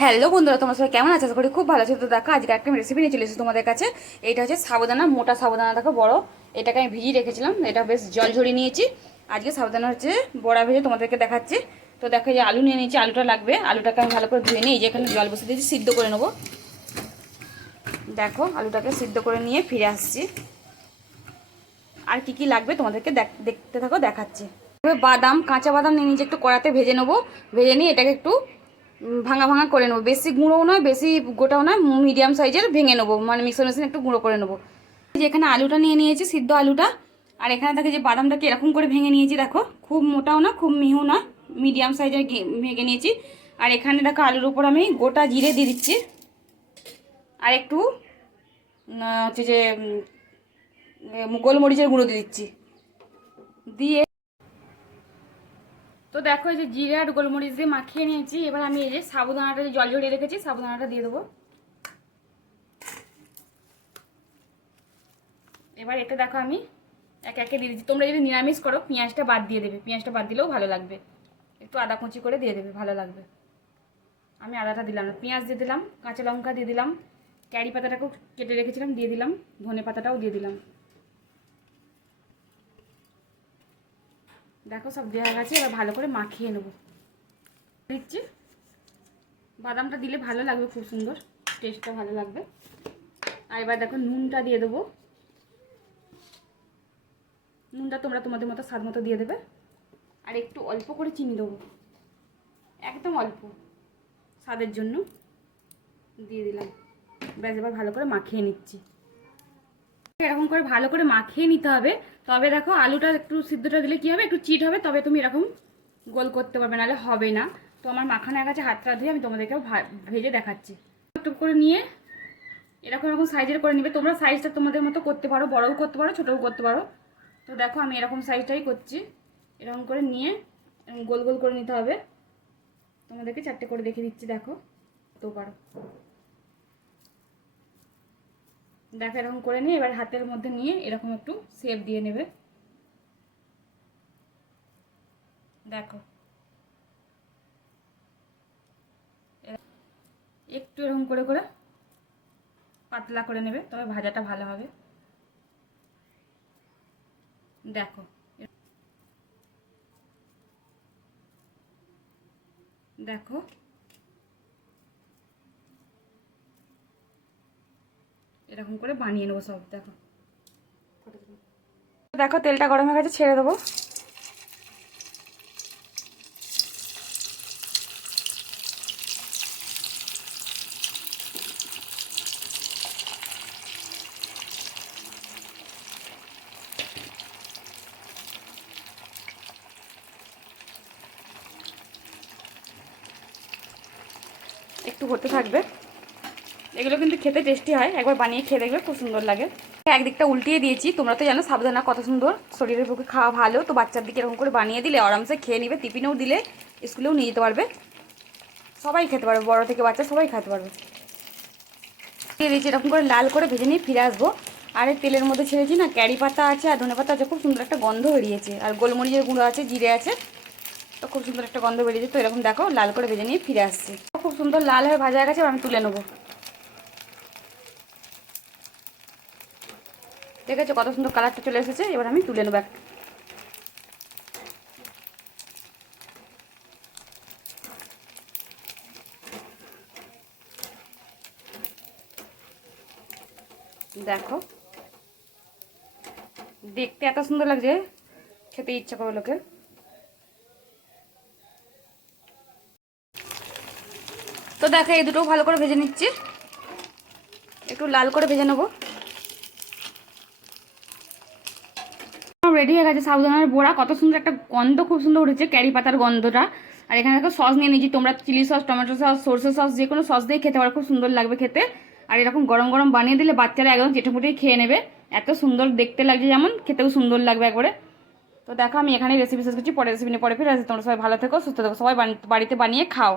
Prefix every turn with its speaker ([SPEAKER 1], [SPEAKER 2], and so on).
[SPEAKER 1] Hello বন্ধুরা, তোমার সবাই কেমন আছে? করি খুব ভালো আছে। তো দেখো, আজকে একটা রেসিপি নিয়ে চলে এসেছি তোমাদের কাছে। এটা হচ্ছে সাবুদানা মোটা সাবুদানা দেখো, বড়। এটাকে আমি ভিজিয়ে রেখেছিলাম। এটা বেশ জল ঝরিয়ে নিয়েছি। আজকে সাবুদানা হচ্ছে বড়া ভেজে তোমাদেরকে দেখাচ্ছি। তো দেখো যে আলু নিয়ে নিয়েছি, আলুটা লাগবে। আলুটাকে আমি ভালো করে ধুয়ে নিই যে এখানে জল বসে দিয়েছি, সিদ্ধ করে নেব। দেখো, আলুটাকে সিদ্ধ করে নিয়ে ফিরে আসছি। আর কি কি লাগবে তোমাদেরকে দেখ- দেখতে থাকো, দেখাচ্ছি। বাদাম, কাঁচা বাদাম নিয়ে নিজে একটু কড়াতে ভেজে নেব। ভেজে নিয়ে এটাকে একটু ভাঙা ভাঙা করে নেব। বেশি গুঁড়োও নয়, বেশি গোটাও নয়, মিডিয়াম সাইজের ভেঙে নেব। মানে মিক্সার মেশিনে একটু গুঁড়ো করে নেব। যে এখানে আলুটা নিয়ে নিয়েছি, সিদ্ধ আলুটা। আর এখানে দেখে যে বাদামটাকে এরকম করে ভেঙে নিয়েছি, দেখো। খুব মোটাও না খুব মিহু না মিডিয়াম সাইজের ভেঙে নিয়েছি। আর এখানে দেখো আলুর উপর আমি গোটা জিরে দিয়ে দিচ্ছি। আর একটু হচ্ছে যে গোলমরিচের গুঁড়ো দিয়ে দিচ্ছি। দিয়ে তো দেখো এই যে জিরে আর গোলমরিচ দিয়ে মাখিয়ে নিয়েছি। এবার আমি এই যে সাবুদানাটা জল ঝরিয়ে রেখেছি, সাবুদানাটা দিয়ে দেবো। এবার এতে দেখো আমি এক একে দিয়ে দিচ্ছি। তোমরা যদি নিরামিষ করো, পেঁয়াজটা বাদ দিয়ে দেবে। পেঁয়াজটা বাদ দিলেও ভালো লাগবে। একটু আদা কুচি করে দিয়ে দেবে, ভালো লাগবে। আমি আদাটা দিলাম না, পেঁয়াজ দিয়ে দিলাম, কাঁচা লঙ্কা দিয়ে দিলাম, ক্যারি পাতাটাকেও কেটে রেখেছিলাম, দিয়ে দিলাম, ধনে পাতাটাও দিয়ে দিলাম। দেখো সব দেওয়া গেছে, এবার ভালো করে মাখিয়ে নেব। দিচ্ছি। বাদামটা দিলে ভালো লাগবে, খুব সুন্দর। টেস্টটা ভালো লাগবে। আর এবার দেখো নুনটা দিয়ে দেবো। নুনটা তোমরা তোমাদের মতো স্বাদ মতো দিয়ে দেবে। আর একটু অল্প করে চিনি দেবো। একদম অল্প। স্বাদের জন্য। দিয়ে দিলাম। ব্যাস, এবার ভালো করে মাখিয়ে নিচ্ছি। এরকম করে ভালো করে মাখিয়ে নিতে হবে। তবে দেখো, আলুটা একটু সিদ্ধটা দিলে কি হবে? একটু চিট হবে, তবে তুমি এরকম গোল করতে পারবে, নাহলে হবে না। তো আমার মাখানো কাছে হাতটা ধুয়ে আমি তোমাদেরকে ভেজে দেখাচ্ছি। একটু করে নিয়ে এরকম এরকম সাইজের করে নিবে। তোমরা সাইজটা তোমাদের মতো করতে পারো, বড়ও করতে পারো, ছোটও করতে পারো। তো দেখো, আমি এরকম সাইজটাই করছি। এরকম করে নিয়ে গোল গোল করে নিতে হবে। তোমাদেরকে চারটে করে দেখে দিচ্ছি, দেখো তো পারো দেখো এরকম করে নিয়ে এবার হাতের মধ্যে নিয়ে এরকম একটু শেপ দিয়ে নেবে। দেখো। একটু এরকম করে করে পাতলা করে নেবে, তবে ভাজাটা ভালো হবে। দেখো। দেখো। এরকম করে বানিয়ে নেব সব, দেখো। দেখো, তেলটা গরম হয়ে গেছে, ছেড়ে দেবো। একটু হতে থাকবে। এগুলো কিন্তু খেতে টেস্টি হয়। একবার বানিয়ে খেয়ে দেখবে, খুব সুন্দর লাগে। একদিকটা উল্টিয়ে দিয়েছি। তোমরা তো জানো, সাবধানা কত সুন্দর। শরীরের পক্ষে খাওয়া ভালো। তো বাচ্চার দিকে এরকম করে বানিয়ে দিলে, আরামসে খেয়ে নিবে, টিফিনেও দিলে, স্কুলেও নিয়ে যেতে পারবে। সবাই খেতে পারবে, বড় থেকে বাচ্চা সবাই খেতে পারবে। দিয়ে দিয়েছি এরকম করে লাল করে ভেজে নিয়ে ফিরে আসব। আর এই তেলের মধ্যে ছেড়েছি না, ক্যারি পাতা আছে আর ধনে পাতা আছে। খুব সুন্দর একটা গন্ধ বেরিয়েছে। আর গোলমরিচের গুঁড়ো আছে, জিরে আছে। তো খুব সুন্দর একটা গন্ধ বেরিয়েছে। তো এরকম দেখো, লাল করে ভেজে নিয়ে ফিরে আসছি। খুব সুন্দর লাল হয়ে ভাজা গেছে আমি তুলে নেব। ঠিক আছে কত সুন্দর কালারটা চলে এসেছে? এবার আমি তুলে নেব একটা। দেখো। দেখতে এত সুন্দর লাগছে, খেতে ইচ্ছা করে লোকের তো দেখো, এই দুটো ভালো করে ভেজে নিচ্ছি। একটু লাল করে ভেজে নেব। রেডি হয়ে গেছে সাবধানের বড়া। কত সুন্দর একটা গন্ধ, খুব সুন্দর উঠেছে ক্যারি পাতার গন্ধটা। আর এখানে দেখো সস নিয়ে নিয়েছি। তোমরা চিলি সস টমেটো সস সর্ষে সস যে কোনো সস দিয়ে খেতে পারো, খুব সুন্দর লাগবে খেতে। আর এরকম গরম গরম বানিয়ে দিলে বাচ্চারা একদম চেটেপুটেই খেয়ে নেবে। এত সুন্দর দেখতে লাগছে যেমন, খেতেও সুন্দর লাগবে একবারে। তো দেখো আমি এখানে রেসিপি শেষ করছি পরে রেসিপি নিয়ে পরে ফিরে আসি তোমরা সবাই ভালো থেকো, সুস্থ থেকো। সবাই বাড়িতে বানিয়ে খাও।